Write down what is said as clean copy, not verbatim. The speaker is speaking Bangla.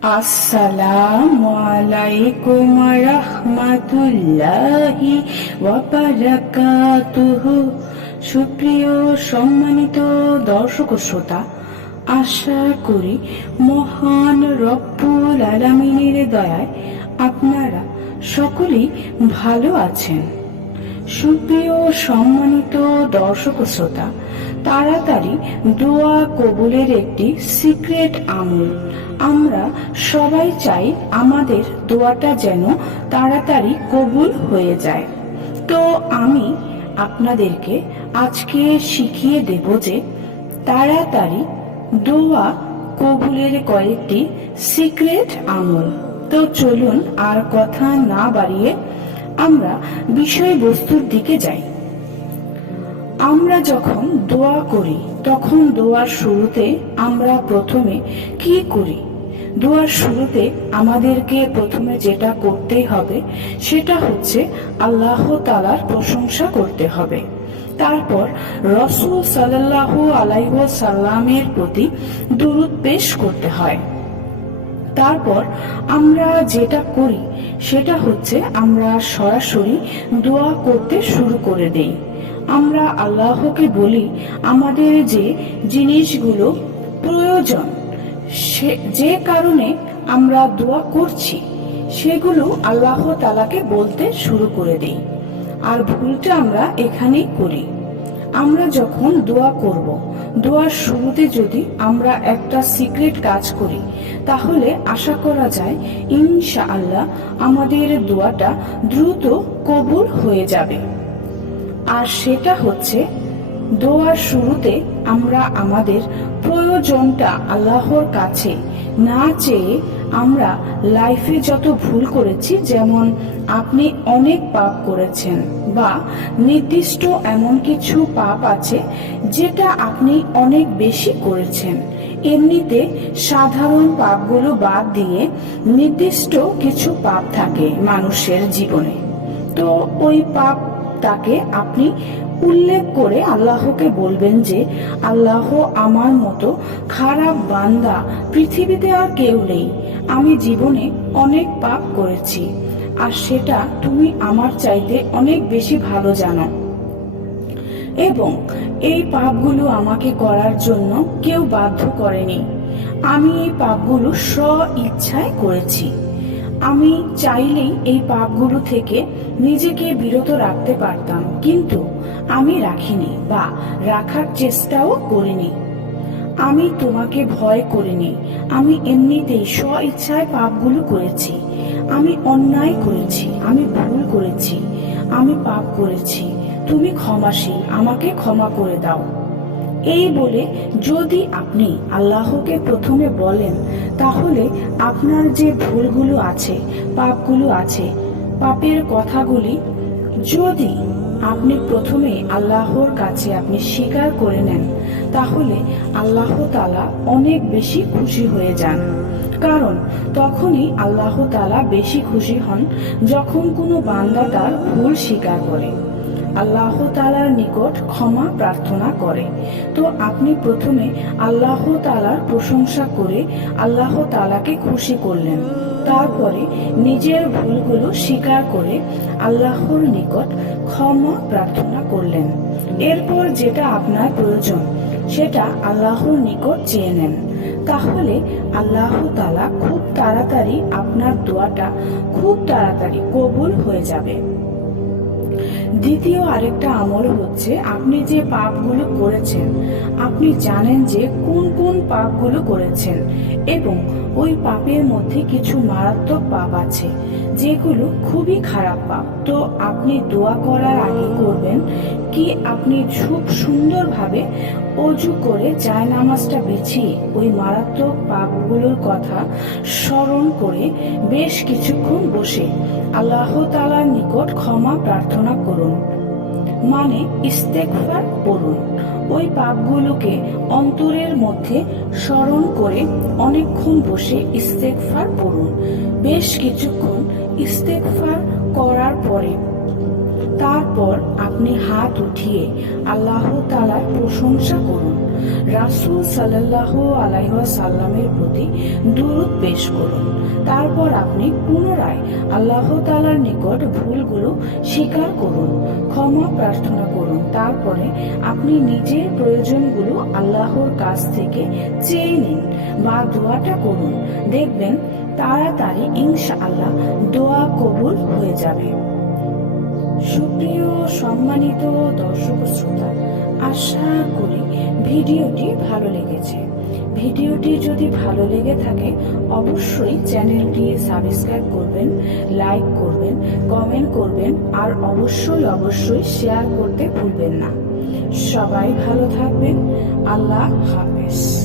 আসসালামু আলাইকুম রাহমাতুল্লাহি ওয়া বারাকাতুহু। সুপ্রিয় সম্মানিত দর্শক ও শ্রোতা, আশা করি মহান রব্বুল আলামিনের দয়ায় আপনারা সকলেই ভালো আছেন। সুপ্রিয় সম্মানিত দর্শক ও শ্রোতা, তাড়াতাড়ি দোয়া কবুলের একটি সিক্রেট আমল। আমরা সবাই চাই আমাদের দোয়াটা যেন তাড়াতাড়ি কবুল হয়ে যায়। তো আমি আপনাদেরকে আজকে শিখিয়ে দেব যে তাড়াতাড়ি দোয়া কবুলের কয়েকটি সিক্রেট আমল। তো চলুন আর কথা না বাড়িয়ে আমরা বিষয়বস্তুর দিকে যাই। আমরা যখন দোয়া করি তখন দোয়ার শুরুতে আমরা প্রথমে কি করি? দোয়ার শুরুতে আমাদেরকে প্রথমে যেটা করতে হবে সেটা হচ্ছে আল্লাহ তাআলার প্রশংসা করতে হবে। তারপর রাসূল সাল্লাল্লাহু আলাইহি ওয়াসাল্লামের প্রতি দুরূদ পেশ করতে হয়। তারপর আমরা যেটা করি সেটা হচ্ছে আমরা সরাসরি দোয়া করতে শুরু করে দেই। আমরা আল্লাহকে বলি আমাদের যে জিনিসগুলো প্রয়োজন, যে কারণে আমরা দোয়া করছি সেগুলো আল্লাহ তাআলাকে বলতে শুরু করে দেই। আর ভুলটা আমরা এখানেই করি। আমরা যখন দোয়া করব, দোয়ার শুরুতে যদি আমরা একটা সিক্রেট কাজ করি তাহলে আশা করা যায় ইনশাআল্লাহ আমাদের দোয়াটা দ্রুত কবুল হয়ে যাবে। আর সেটা হচ্ছে দোয়ার শুরুতে আমরা আমাদের প্রয়োজনটা আল্লাহর কাছে না চেয়ে আমরা লাইফে যত ভুল করেছি, যেমন আপনি অনেক পাপ করেছেন বা নির্দিষ্ট এমন কিছু পাপ আছে যেটা আপনি অনেক বেশি করেছেন, এমনিতে সাধারণ পাপগুলো বাদ দিয়ে নির্দিষ্ট কিছু পাপ থাকে মানুষের জীবনে। তো ওই পাপ তাকে আপনি উল্লেখ করে আল্লাহকে বলবেন যে আল্লাহ, আমার মতো খারাপ বান্দা পৃথিবীতে আর কেউ নেই। আমি জীবনে অনেক পাপ করেছি আর সেটা তুমি আমার চাইতে অনেক বেশি ভালো জানো, এবং এই পাপগুলো আমাকে করার জন্য কেউ বাধ্য করেনি। আমি এই পাপগুলো স্ব ইচ্ছায় করেছি। আমি চাইলেই এই পাপগুলো থেকে নিজেকে বিরত রাখতে পারতাম, কিন্তু আমি রাখিনি বা রাখার চেষ্টাও করিনি। আমি তোমাকে ভয় করিনি। আমি এমনিতেই স্ব ইচ্ছায় পাপগুলো করেছি। আমি অন্যায় করেছি, আমি ভুল করেছি, আমি পাপ করেছি। তুমি ক্ষমাশীল, আমাকে ক্ষমা করে দাও। এই বলে যদি আপনি আল্লাহকে প্রথমে বলেন তাহলে আপনার যে ভুলগুলো আছে, পাপগুলো আছে, পাপের কথাগুলি যদি আপনি প্রথমে আল্লাহর কাছে আপনি স্বীকার করে নেন তাহলে আল্লাহ তাআলা অনেক বেশি খুশি হয়ে যান। কারণ তখনই আল্লাহ তাআলা বেশি খুশি হন যখন কোনো বান্দা তার ভুল স্বীকার করে, আল্লাহ তাআলার নিকট ক্ষমা প্রার্থনা করে। তো আপনি প্রথমে আল্লাহ তাআলার প্রশংসা করে আল্লাহ তাআলাকে খুশি করলেন, তারপরে নিজের ভুলগুলো স্বীকার করে আল্লাহর নিকট ক্ষমা প্রার্থনা করলেন। এরপর যেটা আপনার প্রয়োজন সেটা আল্লাহর নিকট চেয়ে নেন। তাহলে আল্লাহ তাআলা খুব তাড়াতাড়ি আপনার দোয়াটা খুব তাড়াতাড়ি কবুল হয়ে যাবে। দ্বিতীয় আরেকটা আমল হচ্ছে, আপনি যে পাপগুলো করেছেন আপনি জানেন যে কোন কোন পাপগুলো করেছেন, এবং ওই পাপের মধ্যে কিছু মারাত্মক পাপ আছে যেগুলো খুবই খারাপ পাপ। তো আপনি দোয়া করার আগে করবেন কি, আপনি খুব সুন্দরভাবে অজু করে জায়নামাজটা বিছিয়ে ওই মারাত্মক পাপগুলোর কথা স্মরণ করে বেশ কিছুক্ষণ বসে আল্লাহ তাআলার নিকট ক্ষমা প্রার্থনা করুন, মানে ইস্তেগফার পড়ুন। ওই পাপগুলোকে অন্তরের মধ্যে স্মরণ করে অনেকক্ষণ বসে ইস্তেগফার পড়ুন। বেশ কিছুক্ষণ ইস্তেগফার করার পরে তারপর আপনি হাত উঠিয়ে আল্লাহ তাআলার প্রশংসা করুন। রাসূল সাল্লাল্লাহু আলাইহি ওয়াসাল্লামের প্রতি দুরূদ পেশ করুন। তারপর আপনি পুনরায় আল্লাহ তাআলার নিকট ভুলগুলো স্বীকার করুন, ক্ষমা প্রার্থনা করুন। তারপরে আপনি নিজের প্রয়োজনগুলো আল্লাহর কাছ থেকে চেয়ে নিন বা দোয়াটা করুন। দেখবেন তাড়াতাড়ি ইনশাআল্লাহ দোয়া কবুল হয়ে যাবে। সুপ্রিয় সম্মানিত দর্শক শ্রোতা, আশা করি ভিডিওটি ভালো লেগেছে। ভিডিওটি যদি ভালো লেগে থাকে অবশ্যই চ্যানেলটি সাবস্ক্রাইব করবেন, লাইক করবেন, কমেন্ট করবেন আর অবশ্যই শেয়ার করতে ভুলবেন না। সবাই ভালো থাকবেন। আল্লাহ হাফেজ।